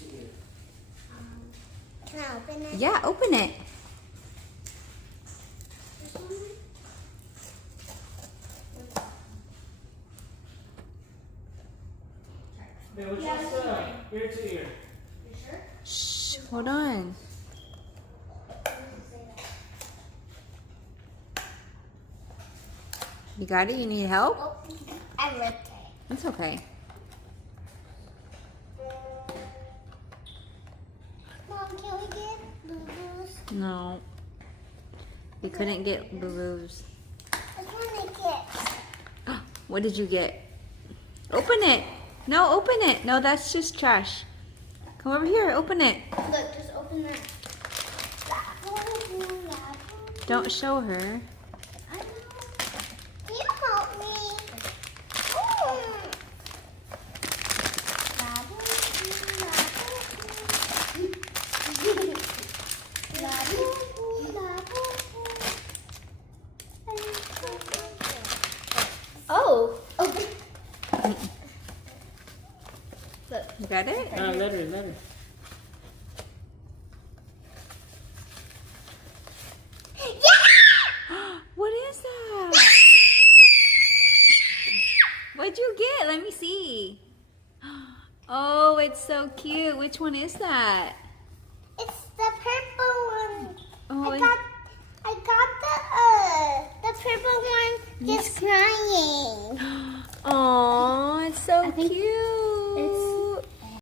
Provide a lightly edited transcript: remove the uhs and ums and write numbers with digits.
to ear. Can I open it? Yeah, open it. This one? Then which Yeah, one's this one. ear to ear? You sure? Shh, hold on. What does it say that? You got it? You need help? Oh, I ripped it. It's okay. Mom, can we get Lulu's? No. You couldn't get Lulu's. Which one they get? What did you get? Open it. No, open it. No, that's just trash. Come over here. Open it. Look, just open it. Don't show her. I know. Can you help me? Oh. Open. Look. You got it? Letter. What is that? What'd you get? Let me see. Oh, it's so cute. Which one is that? It's the purple one. Oh, I got the purple one just crying. Oh, it's so I think- cute.